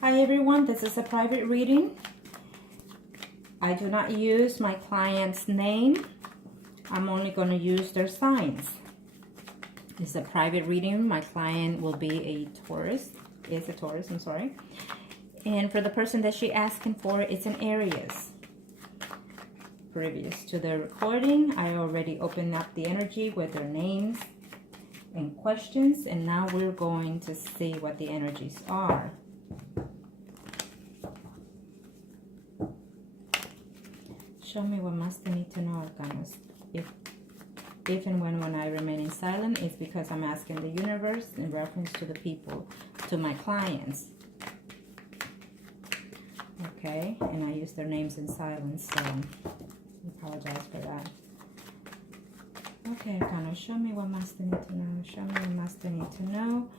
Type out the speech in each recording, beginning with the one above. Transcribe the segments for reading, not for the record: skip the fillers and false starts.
Hi everyone, this is a private reading. I do not use my client's name. I'm only going to use their signs. It's a private reading. My client will be a Taurus. Is a Taurus, I'm sorry. And for the person that she's asking for, it's an Aries. Previous to the recording, I already opened up the energy with their names and questions. And now we're going to see what the energies are. Show me what must I need to know, Arcanos. If and when I remain in silent, it's because I'm asking the universe in reference to the people, to my clients. Okay, and I use their names in silence, so I apologize for that. Okay, Arcanos, show me what must I need to know. Show me what must I need to know.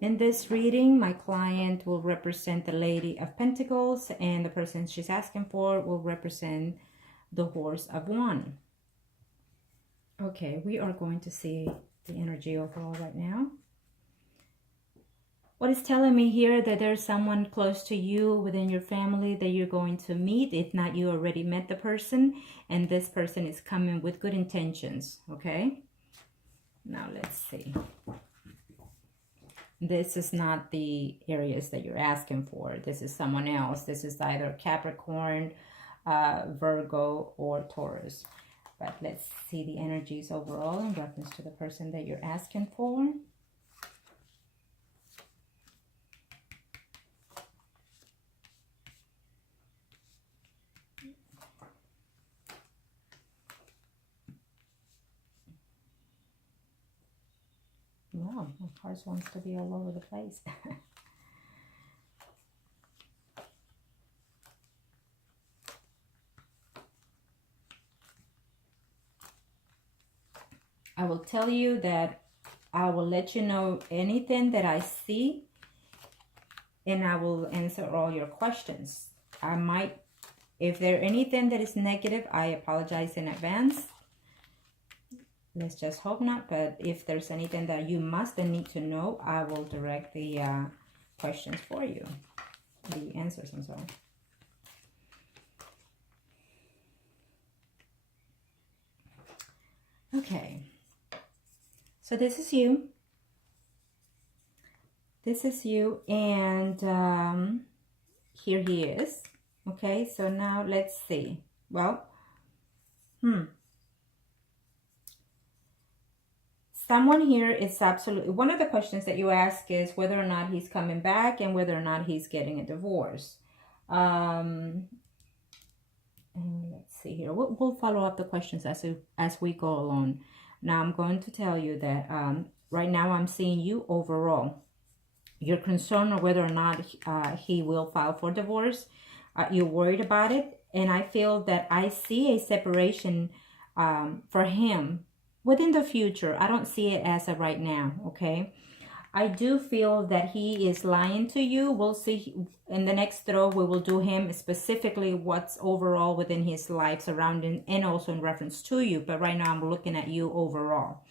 In this reading, my client will represent the Lady of Pentacles, and the person she's asking for will represent the Horse of Wands. Okay, we are going to see the energy overall right now. What is telling me here that there's someone close to you within your family that you're going to meet. If not, you already met the person, and this person is coming with good intentions, okay? Now let's see. This is not the areas that you're asking for. This is someone else. This is either Capricorn, Virgo, or Taurus. But let's see the energies overall in reference to the person that you're asking for. Wow, my cards wants to be all over the place. I will tell you that I will let you know anything that I see, and I will answer all your questions. I might, if there's anything that is negative, I apologize in advance. Let's just hope not, but if there's anything that you must and need to know, I will direct the questions for you, the answers, I'm sorry. Okay, so this is you. This is you, and here he is. Okay, so now let's see. Well, someone here is absolutely, one of the questions that you ask is whether or not he's coming back and whether or not he's getting a divorce. And let's see here. We'll follow up the questions as we go along. Now I'm going to tell you that right now I'm seeing you overall. You're concerned whether or not he will file for divorce. You're worried about it. And I feel that I see a separation for him within the future. I don't see it as of right now, okay? I do feel that he is lying to you. We'll see in the next throw. We will do him specifically what's overall within his life surrounding and also in reference to you. But right now I'm looking at you overall,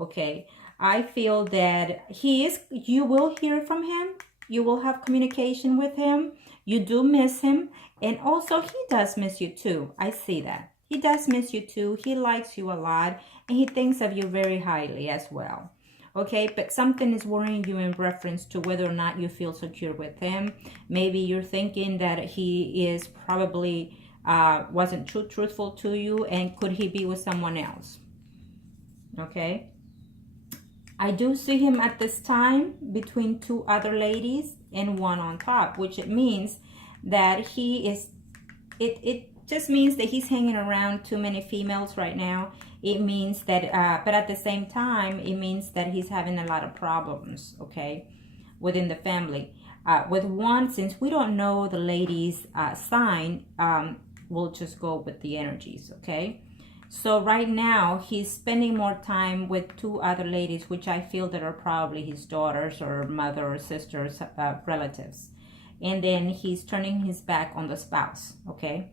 okay? I feel that you will hear from him. You will have communication with him. You do miss him. And also he does miss you too. I see that. He does miss you too. He likes you a lot. And he thinks of you very highly as well. Okay, but something is worrying you in reference to whether or not you feel secure with him. Maybe you're thinking that he is probably wasn't truthful to you, and could he be with someone else? Okay. I do see him at this time between two other ladies and one on top, which it means that he is, it just means that he's hanging around too many females right now. It means that, but at the same time, it means that he's having a lot of problems, okay, within the family. With one, since we don't know the lady's sign, we'll just go with the energies, okay? So right now, he's spending more time with two other ladies, which I feel that are probably his daughters or mother or sisters, relatives. And then he's turning his back on the spouse, okay?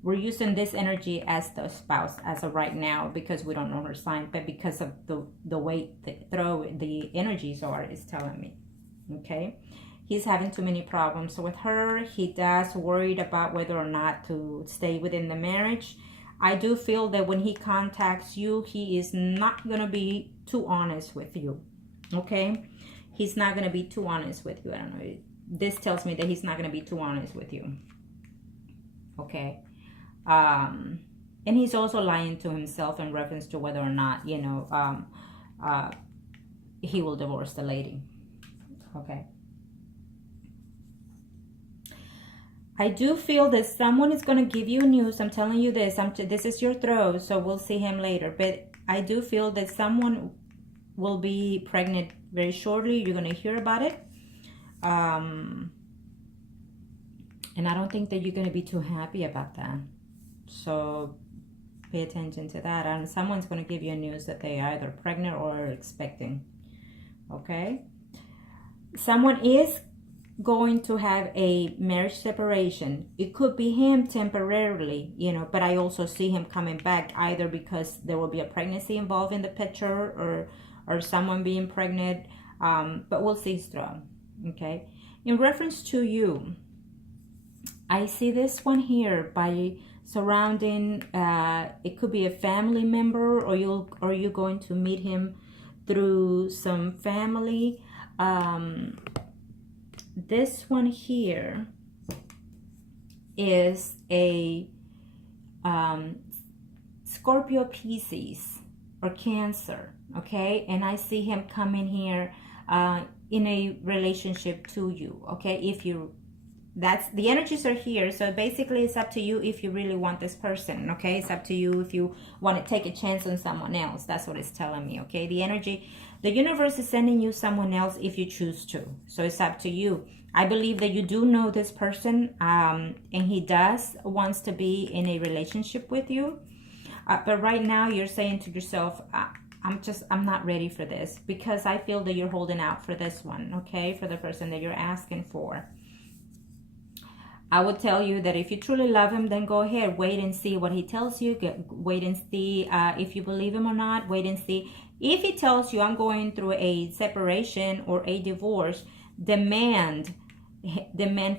We're using this energy as the spouse as of right now because we don't know her sign, but because of the way the energies are, is telling me, okay? He's having too many problems with her. He does worried about whether or not to stay within the marriage. I do feel that when he contacts you, he is not going to be too honest with you. Okay? He's not going to be too honest with you. I don't know. This tells me that he's not going to be too honest with you. Okay? And he's also lying to himself in reference to whether or not, you know, he will divorce the lady. Okay? I do feel that someone is going to give you news. I'm telling you this. This is your throw, so we'll see him later. But I do feel that someone will be pregnant very shortly. You're going to hear about it. And I don't think that you're going to be too happy about that. So pay attention to that. And someone's going to give you news that they are either pregnant or expecting. Okay? Someone is going to have a marriage separation. It could be him temporarily, you know, but I also see him coming back, either because there will be a pregnancy involved in the picture, or someone being pregnant, but we'll see strong. Okay, in reference to you, I see this one here by surrounding, it could be a family member, or you're going to meet him through some family. This one here is a Scorpio, Pisces, or Cancer, okay? And I see him coming here in a relationship to you, okay? If you, that's, the energies are here, so basically it's up to you if you really want this person, okay? It's up to you if you want to take a chance on someone else. That's what it's telling me, okay? The energy, the universe is sending you someone else if you choose to. So it's up to you. I believe that you do know this person, and he wants to be in a relationship with you. But right now you're saying to yourself, I'm not ready for this, because I feel that you're holding out for this one, okay? For the person that you're asking for. I would tell you that if you truly love him, then go ahead, wait and see what he tells you. Wait and see if you believe him or not. Wait and see. If he tells you I'm going through a separation or a divorce, demand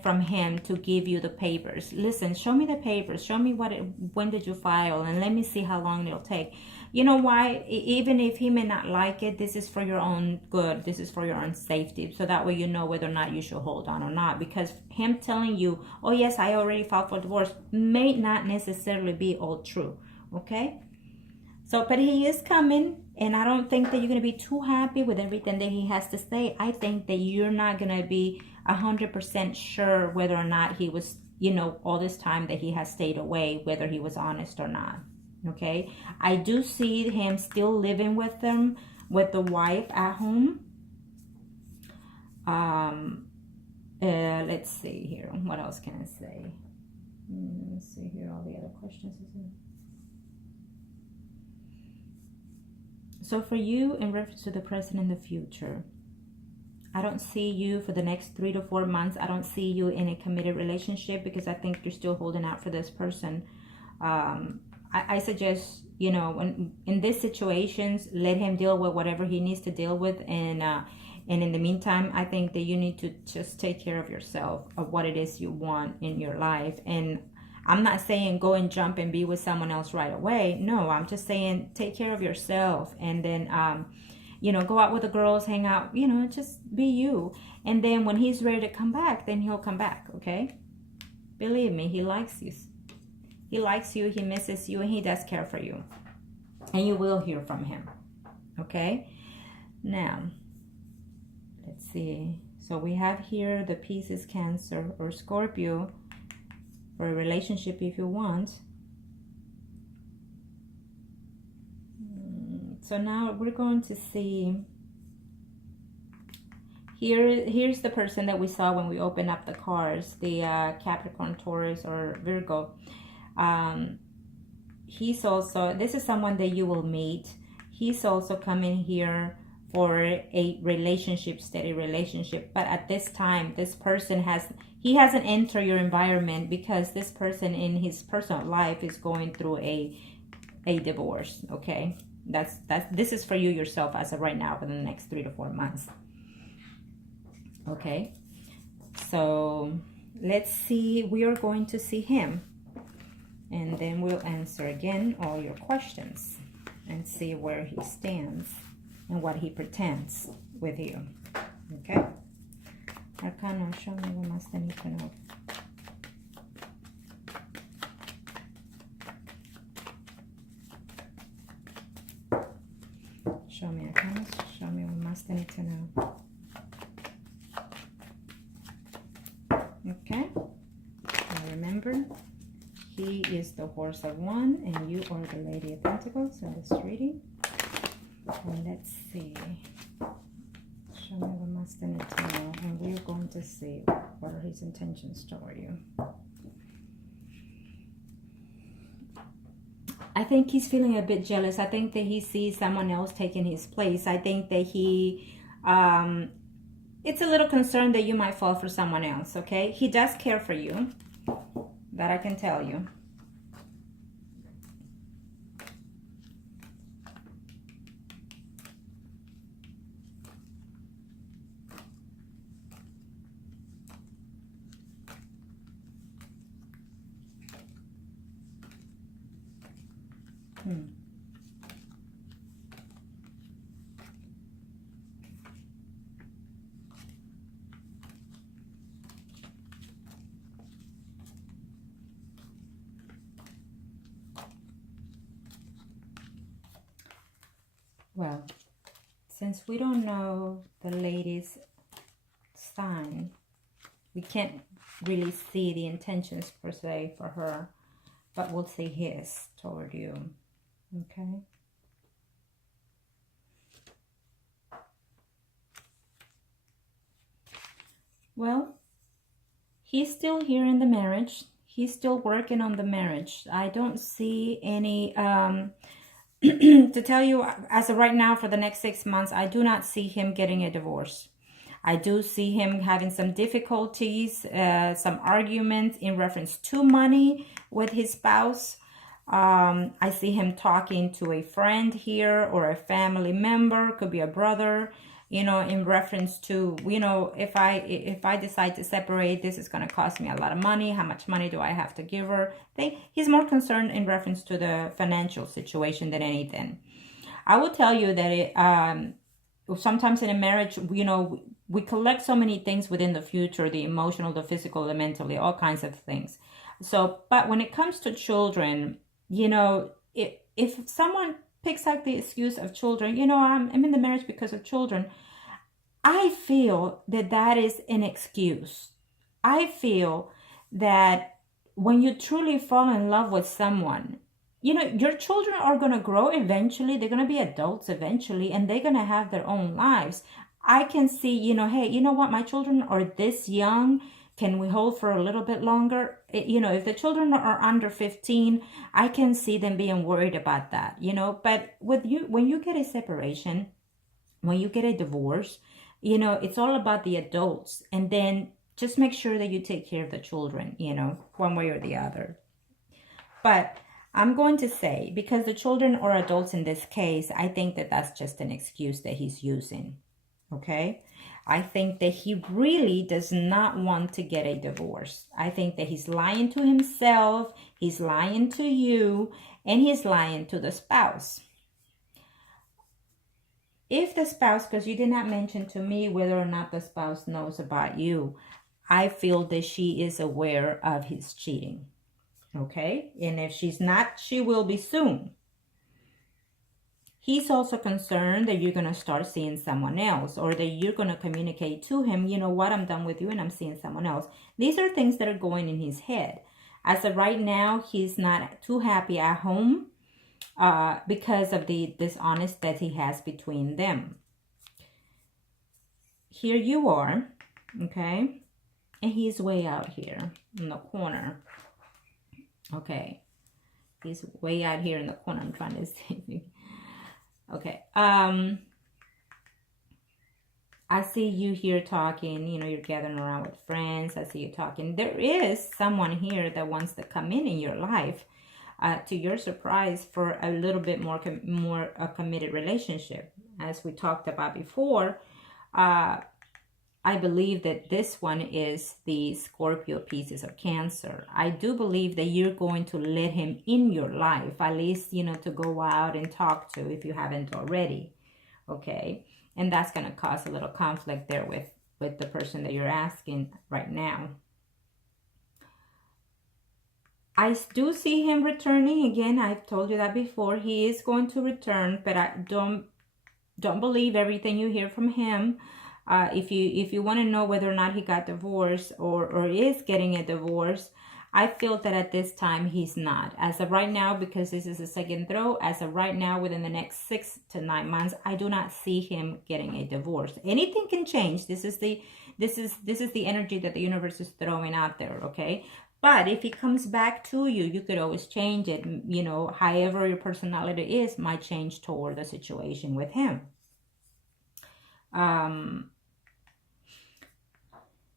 from him to give you the papers. Listen, show me the papers. Show me when did you file, and let me see how long it'll take. You know why? Even if he may not like it, this is for your own good. This is for your own safety. So that way you know whether or not you should hold on or not. Because him telling you, oh yes, I already filed for divorce, may not necessarily be all true. Okay? So, but he is coming, and I don't think that you're going to be too happy with everything that he has to say. I think that you're not going to be 100% sure whether or not he was, you know, all this time that he has stayed away, whether he was honest or not. Okay? I do see him still living with them, with the wife at home. Let's see here. What else can I say? Let's see here, all the other questions. So for you, in reference to the present and the future, I don't see you for the next 3 to 4 months. I don't see you in a committed relationship, because I think you're still holding out for this person. I suggest, you know, when in these situations, let him deal with whatever he needs to deal with. And in the meantime, I think that you need to just take care of yourself, of what it is you want in your life. And I'm not saying go and jump and be with someone else right away. No, I'm just saying take care of yourself, and then you know, go out with the girls, hang out, you know, just be you. And then when he's ready to come back, then he'll come back, okay? Believe me, he likes you. He likes you, he misses you, and he does care for you. And you will hear from him, okay? Now, let's see. So we have here the Pisces, Cancer, or Scorpio for a relationship if you want. So now we're going to see, here's the person that we saw when we opened up the cards, the Capricorn, Taurus, or Virgo. He's also, this is someone that you will meet. He's also coming here for a relationship, steady relationship. But at this time, this person hasn't entered your environment, because this person in his personal life is going through a divorce, okay? This is for you yourself as of right now, for the next 3 to 4 months. Okay, So let's see. We are going to see him. And then we'll answer again all your questions and see where he stands and what he pretends with you. Okay? Arcana, show me what must I need to know. Show me Arcana, show me what must I need to know. Okay? Now remember, he is the Horse of Wands and you are the Lady of Pentacles in this reading. And let's see. Show me what must I need to know. And we're going to see what are his intentions toward you. I think he's feeling a bit jealous. I think that he sees someone else taking his place. I think that he, it's a little concerned that you might fall for someone else, okay? He does care for you. That I can tell you. Well, since we don't know the lady's sign, we can't really see the intentions per se for her, but we'll see his toward you. Okay? Well, he's still here in the marriage. He's still working on the marriage. I don't see any... to tell you, as of right now, for the next 6 months, I do not see him getting a divorce. I do see him having some difficulties, some arguments in reference to money with his spouse. I see him talking to a friend here or a family member, could be a brother, you know, in reference to, you know, if I decide to separate, this is going to cost me a lot of money. How much money do I have to give her? He's more concerned in reference to the financial situation than anything. I will tell you that sometimes in a marriage, you know, we collect so many things within the future, the emotional, the physical, the mentally, all kinds of things. So, but when it comes to children, you know, if someone picks out the excuse of children, you know, I'm in the marriage because of children, I feel that that is an excuse. I feel that when you truly fall in love with someone, you know, your children are going to grow eventually. They're going to be adults eventually, and they're going to have their own lives. I can see, you know, hey, you know what? My children are this young. Can we hold for a little bit longer? You know, if the children are under 15, I can see them being worried about that, you know. But with you, when you get a separation, when you get a divorce, you know, it's all about the adults. And then just make sure that you take care of the children, you know, one way or the other. But I'm going to say, because the children are adults in this case, I think that that's just an excuse that he's using. Okay? I think that he really does not want to get a divorce. I think that he's lying to himself, he's lying to you, and he's lying to the spouse. If the spouse, because you did not mention to me whether or not the spouse knows about you, I feel that she is aware of his cheating. Okay? And if she's not, she will be soon. He's also concerned that you're going to start seeing someone else, or that you're going to communicate to him, you know what, I'm done with you and I'm seeing someone else. These are things that are going in his head. As of right now, he's not too happy at home because of the dishonesty that he has between them. Here you are, okay? And he's way out here in the corner. Okay. He's way out here in the corner. I'm trying to see. Okay. I see you here talking, you know, you're gathering around with friends. I see you talking. There is someone here that wants to come in your life, to your surprise, for a little bit more a committed relationship. As we talked about before, I believe that this one is the Scorpio, Pisces, or Cancer. I do believe that you're going to let him in your life, at least, you know, to go out and talk to if you haven't already. Okay. And that's going to cause a little conflict there with the person that you're asking right now. I do see him returning. Again, I've told you that before. He is going to return, but I don't believe everything you hear from him. If you want to know whether or not he got divorced or is getting a divorce, I feel that at this time he's not. As of right now, because this is a second throw, as of right now, within the next 6 to 9 months, I do not see him getting a divorce. Anything can change. This is the energy that the universe is throwing out there, okay? But if he comes back to you, you could always change it. You know, however your personality is might change toward the situation with him.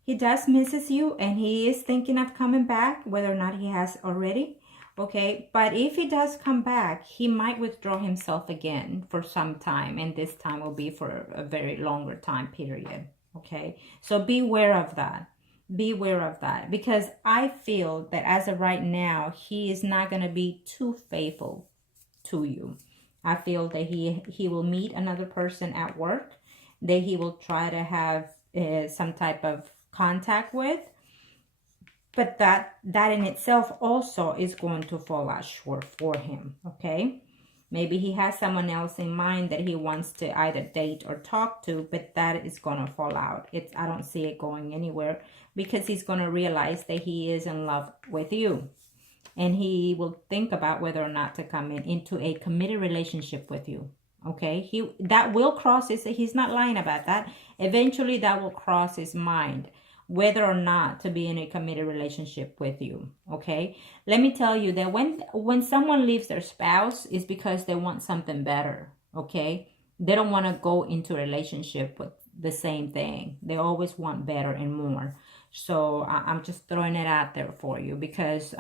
He does misses you, and he is thinking of coming back, whether or not he has already. Okay, but if he does come back, he might withdraw himself again for some time, and this time will be for a very longer time period. Okay, so beware of that. Beware of that, because I feel that as of right now, he is not going to be too faithful to you. I feel that he will meet another person at work that he will try to have some type of contact with, but that in itself also is going to fall out short for him. Okay, maybe he has someone else in mind that he wants to either date or talk to, but that is going to fall out. I don't see it going anywhere, because he's going to realize that he is in love with you, and he will think about whether or not to come into a committed relationship with you. Okay, that will cross he's not lying about that. Eventually that will cross his mind, whether or not to be in a committed relationship with you. Okay, let me tell you that when someone leaves their spouse, is because they want something better. Okay, they don't want to go into a relationship with the same thing. They always want better and more. So I'm just throwing it out there for you, because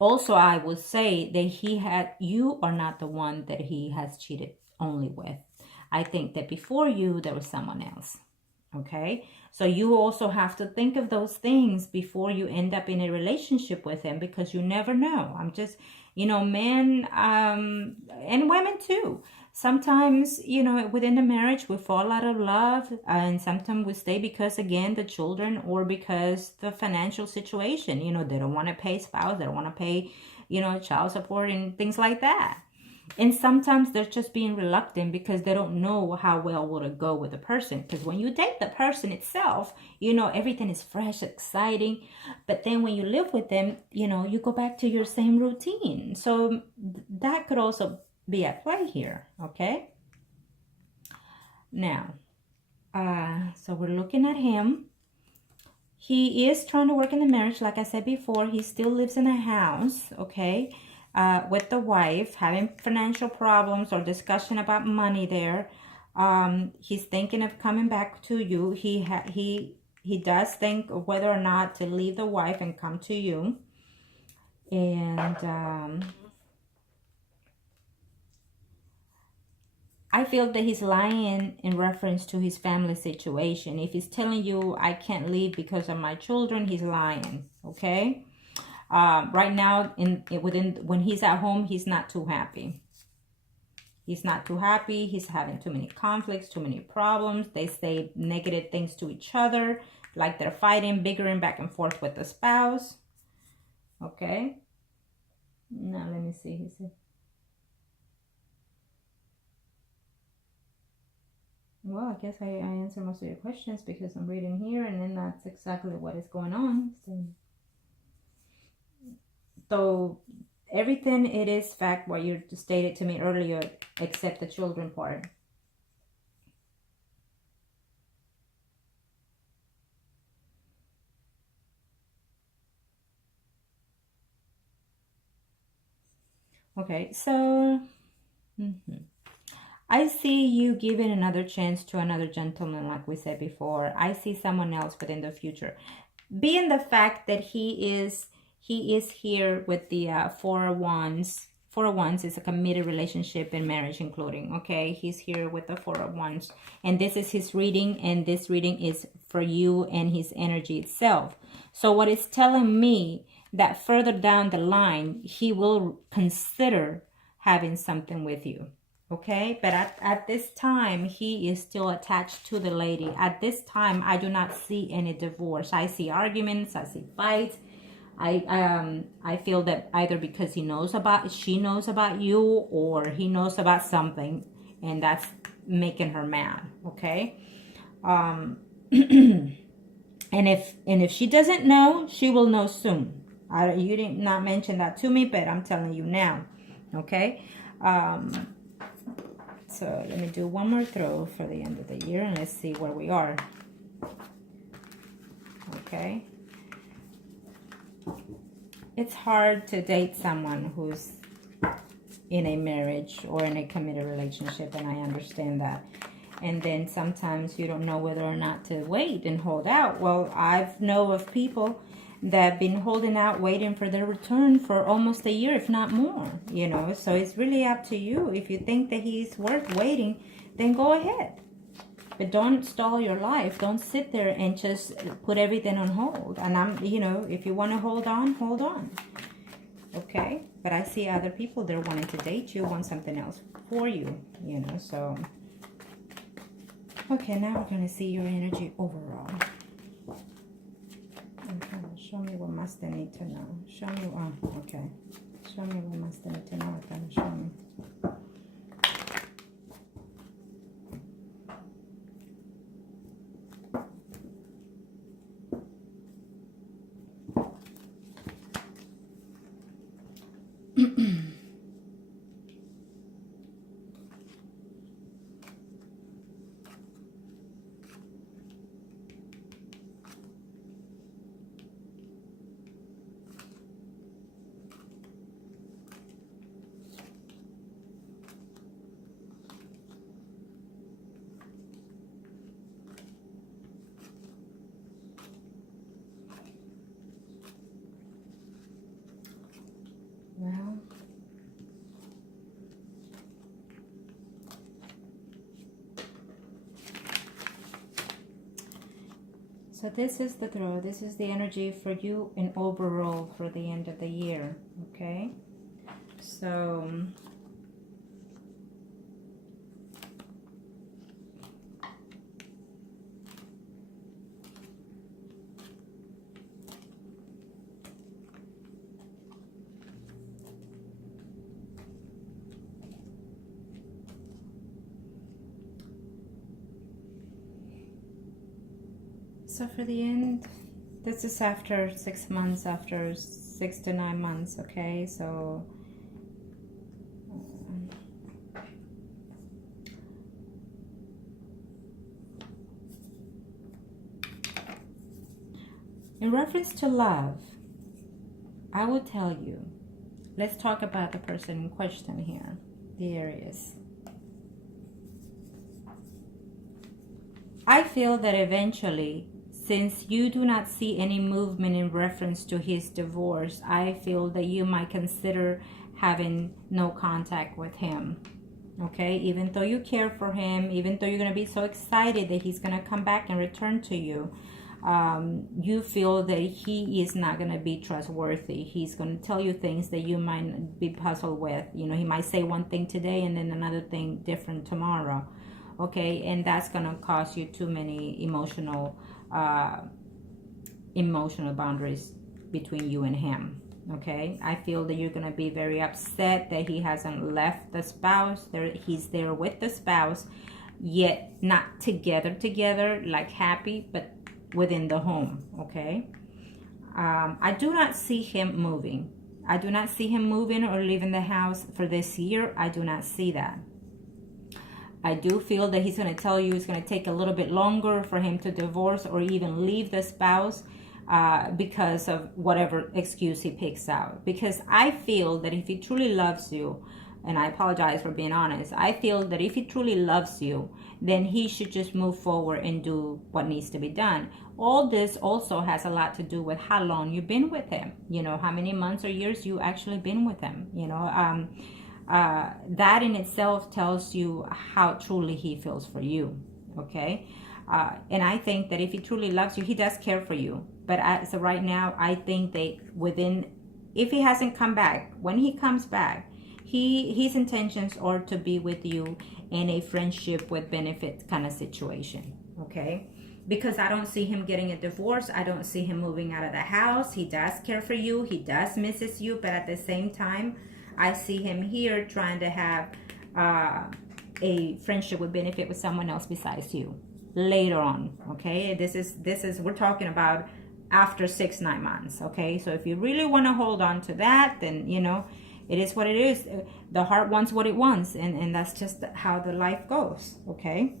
also I would say that you are not the one that he has cheated only with. I think that before you, there was someone else. Okay, so you also have to think of those things before you end up in a relationship with him, because you never know. I'm just, you know, men and women too. Sometimes, you know, within the marriage, we fall out of love, and sometimes we stay because, again, the children, or because the financial situation, you know, they don't want to pay spouse, they don't want to pay, you know, child support and things like that. And sometimes they're just being reluctant because they don't know how well will it go with the person. Because when you date the person itself, you know, everything is fresh, exciting. But then when you live with them, you know, you go back to your same routine. So that could also be at play here. Okay. Now, so we're looking at him. He is trying to work in the marriage. Like I said before, he still lives in a house. Okay. With the wife, having financial problems or discussion about money there. He's thinking of coming back to you. He does think of whether or not to leave the wife and come to you. And I feel that he's lying in reference to his family situation. If he's telling you, I can't leave because of my children, he's lying. Okay. Right now, when he's at home, he's not too happy. He's not too happy. He's having too many conflicts, too many problems. They say negative things to each other, like they're fighting, bickering back and forth with the spouse. Okay. Now let me see. He said, well, I guess I answered most of your questions, because I'm reading here, and then that's exactly what is going on. So everything, it is fact what you stated to me earlier, except the children part. Okay, so I see you giving another chance to another gentleman, like we said before. I see someone else within the future. Being the fact that he is here with the 4 of Wands, Four of Wands is a committed relationship and marriage including, okay? He's here with the Four of Wands. And this is his reading, and this reading is for you and his energy itself. So what it's telling me that further down the line, he will consider having something with you, okay? But at this time, he is still attached to the lady. At this time, I do not see any divorce. I see arguments, I see fights. I feel that either because she knows about you, or he knows about something, and that's making her mad, okay? And if she doesn't know, she will know soon. You did not mention that to me, but I'm telling you now, okay? So let me do one more throw for the end of the year, and let's see where we are. Okay. It's hard to date someone who's in a marriage or in a committed relationship, and I understand that. And then sometimes you don't know whether or not to wait and hold out. Well, I've know of people that have been holding out, waiting for their return for almost a year, if not more, you know. So it's really up to you. If you think that he's worth waiting, then go ahead. But don't stall your life. Don't sit there and just put everything on hold. And you know, if you want to hold on, hold on. Okay? But I see other people, they're wanting to date you, want something else for you, you know, so. Okay, now we're going to see your energy overall. Okay, show me what must they need to know. Show me, okay. Show me what must they need to know. Okay, show me. Well, so this is the throw. This is the energy for you and overall for the end of the year, okay? So So for the end, this is after 6 months, after 6 to 9 months, okay? So in reference to love, I will tell you, let's talk about the person in question here, the Aries. I feel that eventually, since you do not see any movement in reference to his divorce, I feel that you might consider having no contact with him. Okay? Even though you care for him, even though you're going to be so excited that he's going to come back and return to you, you feel that he is not going to be trustworthy. He's going to tell you things that you might be puzzled with. You know, he might say one thing today and then another thing different tomorrow. Okay, and that's going to cause you too many emotional boundaries between you and him. Okay, I feel that you're going to be very upset that he hasn't left the spouse. He's there with the spouse, yet not together, like happy, but within the home. Okay, I do not see him moving. I do not see him moving or leaving the house for this year. I do not see that. I do feel that he's going to tell you it's going to take a little bit longer for him to divorce or even leave the spouse because of whatever excuse he picks out. Because I feel that if he truly loves you, and I apologize for being honest, I feel that if he truly loves you, then he should just move forward and do what needs to be done. All this also has a lot to do with how long you've been with him, you know, how many months or years you actually been with him, you know. That in itself tells you how truly he feels for you, okay? And I think that if he truly loves you, he does care for you. But so right now, I think that if he hasn't come back, when he comes back, his intentions are to be with you in a friendship with benefit kind of situation, okay? Because I don't see him getting a divorce. I don't see him moving out of the house. He does care for you. He does misses you. But at the same time, I see him here trying to have a friendship with benefit with someone else besides you later on, okay? This is we're talking about after 6-9 months, okay? So if you really want to hold on to that, then, you know, it is what it is. The heart wants what it wants, and that's just how the life goes, okay?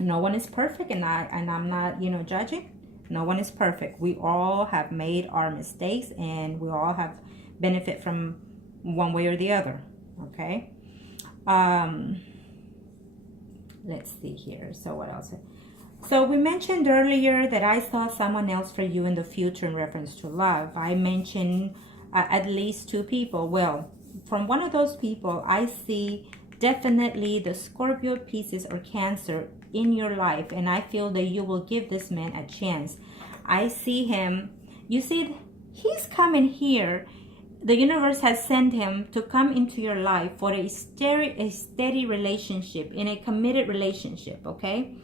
No one is perfect, and I'm not, you know, judging. No one is perfect. We all have made our mistakes, and we all have benefit from one way or the other, okay? Let's see here. So what else? So we mentioned earlier that I saw someone else for you in the future in reference to love. I mentioned at least 2 people. Well, from one of those people, I see definitely the Scorpio, Pisces, or Cancer in your life, and I feel that you will give this man a chance. I see him. You see, he's coming here. The universe has sent him to come into your life for a steady relationship, in a committed relationship, okay?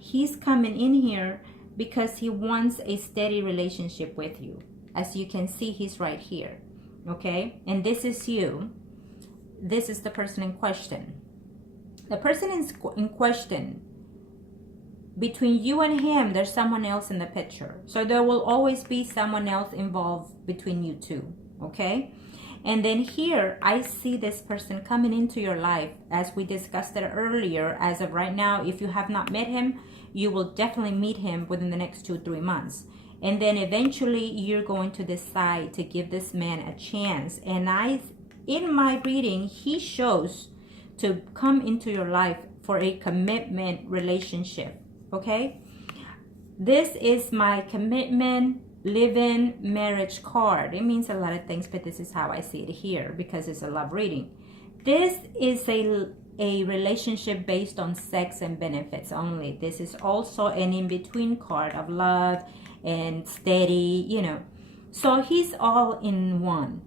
He's coming in here because he wants a steady relationship with you. As you can see, he's right here, okay? And this is you. This is the person in question. The person in question, between you and him, there's someone else in the picture. So there will always be someone else involved between you two, okay? And then here, I see this person coming into your life, as we discussed it earlier. As of right now, if you have not met him, you will definitely meet him within the next 2-3 months. And then eventually, you're going to decide to give this man a chance. And in my reading, he shows to come into your life for a commitment relationship, okay? This is my commitment live-in marriage card. It means a lot of things, but this is how I see it here because it's a love reading. This is a relationship based on sex and benefits only. This is also an in-between card of love and steady, you know. So he's all in one.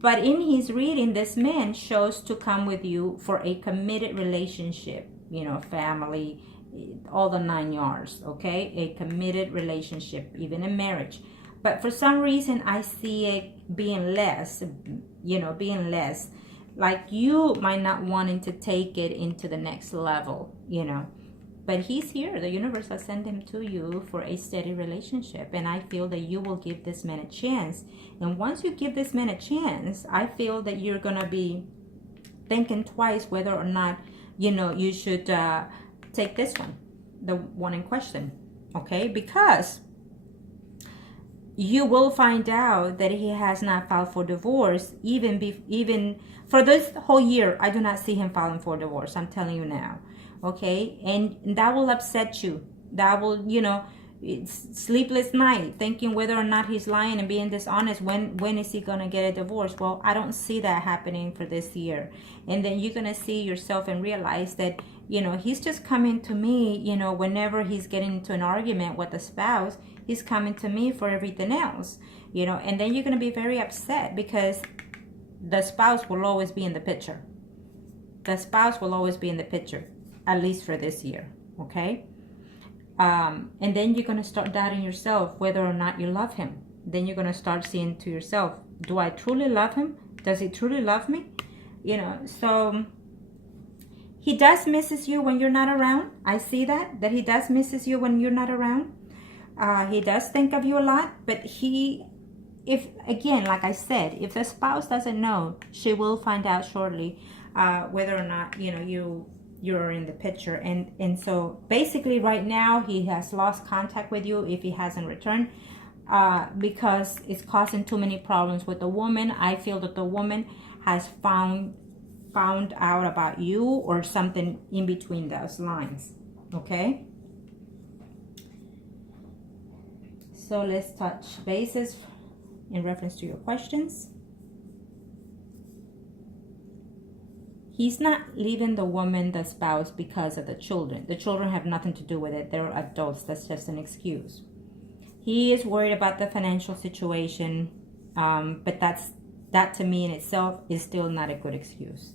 But in his reading, this man shows to come with you for a committed relationship, you know, family, all the 9 yards, okay? A committed relationship, even a marriage. But for some reason, I see it being less, you know, being less. Like you might not wanting to take it into the next level, you know. But he's here. The universe has sent him to you for a steady relationship. And I feel that you will give this man a chance. And once you give this man a chance, I feel that you're going to be thinking twice whether or not, you know, you should take this one, the one in question, okay? Because you will find out that he has not filed for divorce even for this whole year. I do not see him filing for divorce. I'm telling you now, okay? And that will upset you. That will, you know, it's sleepless night thinking whether or not he's lying and being dishonest. When is he gonna get a divorce? Well, I don't see that happening for this year. And then you're gonna see yourself and realize that, you know, he's just coming to me, you know, whenever he's getting into an argument with a spouse, he's coming to me for everything else, you know. And then you're going to be very upset because the spouse will always be in the picture. The spouse will always be in the picture, at least for this year, okay? And then you're going to start doubting yourself whether or not you love him. Then you're going to start seeing to yourself, do I truly love him? Does he truly love me? You know, so he does misses you when you're not around. I see that he does misses you when you're not around. He does think of you a lot, but if again, like I said, if the spouse doesn't know, she will find out shortly whether or not, you know, you're in the picture. And so basically right now he has lost contact with you if he hasn't returned because it's causing too many problems with the woman. I feel that the woman has found found out about you or something in between those lines. Okay? So let's touch bases in reference to your questions. He's not leaving the woman, the spouse, because of the children. The children have nothing to do with it. They're adults. That's just an excuse. He is worried about the financial situation, but that to me in itself is still not a good excuse.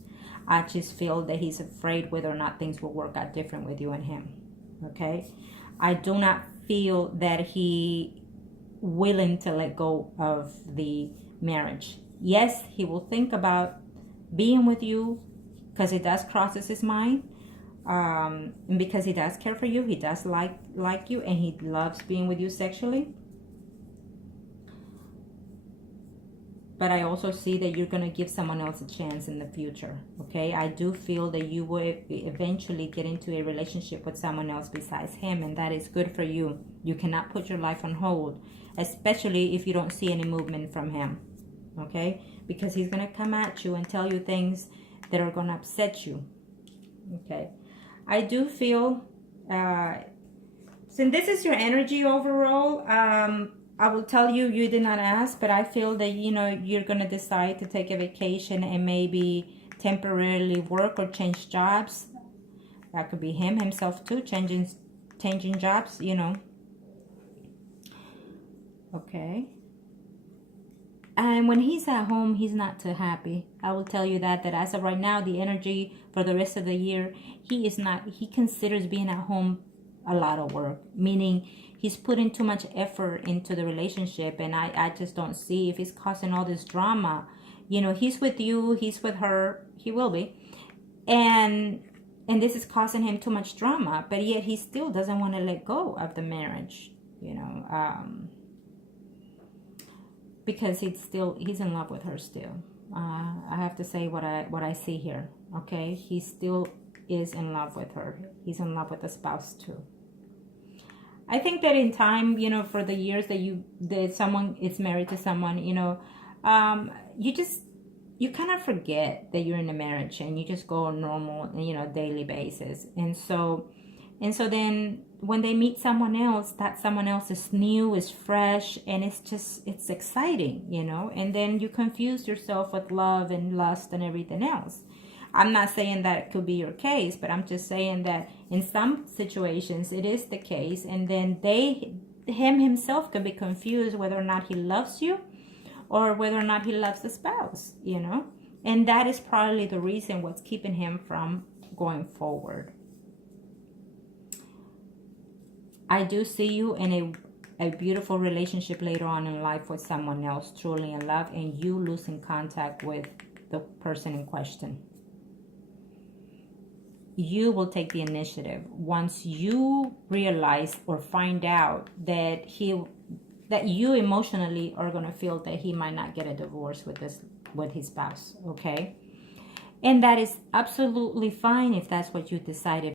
I just feel that he's afraid whether or not things will work out different with you and him. Okay? I do not feel that he willing to let go of the marriage. Yes, he will think about being with you, because it does crosses his mind, and because he does care for you, he does like you, and he loves being with you sexually. But I also see that you're going to give someone else a chance in the future. Okay, I do feel that you will eventually get into a relationship with someone else besides him, and that is good for you. You cannot put your life on hold, especially if you don't see any movement from him. Okay, because he's going to come at you and tell you things that are going to upset you. Okay, I do feel since this is your energy overall, I will tell you, you did not ask, but I feel that you're going to decide to take a vacation and maybe temporarily work or change jobs. That could be himself too, changing jobs, Okay. And when he's at home, he's not too happy. I will tell you that as of right now, the energy for the rest of the year, he considers being at home a lot of work. Meaning he's putting too much effort into the relationship. And I just don't see if he's causing all this drama. He's with you, he's with her, he will be. And this is causing him too much drama. But yet he still doesn't want to let go of the marriage, because he's in love with her still. I have to say what I see here. Okay, he still is in love with her. He's in love with the spouse too. I think that in time, for the years that someone is married to someone, you kind of forget that you're in a marriage, and you just go on normal, daily basis. And so then when they meet someone else, that someone else is new, is fresh, and it's exciting, and then you confuse yourself with love and lust and everything else. I'm not saying that it could be your case, but I'm just saying that in some situations it is the case, and then himself could be confused whether or not he loves you or whether or not he loves the spouse, and that is probably the reason what's keeping him from going forward. I do see you in a beautiful relationship later on in life with someone else, truly in love, and you losing contact with the person in question. You will take the initiative once you realize or find out that you emotionally are going to feel that he might not get a divorce with his spouse. Okay, and that is absolutely fine if that's what you decided.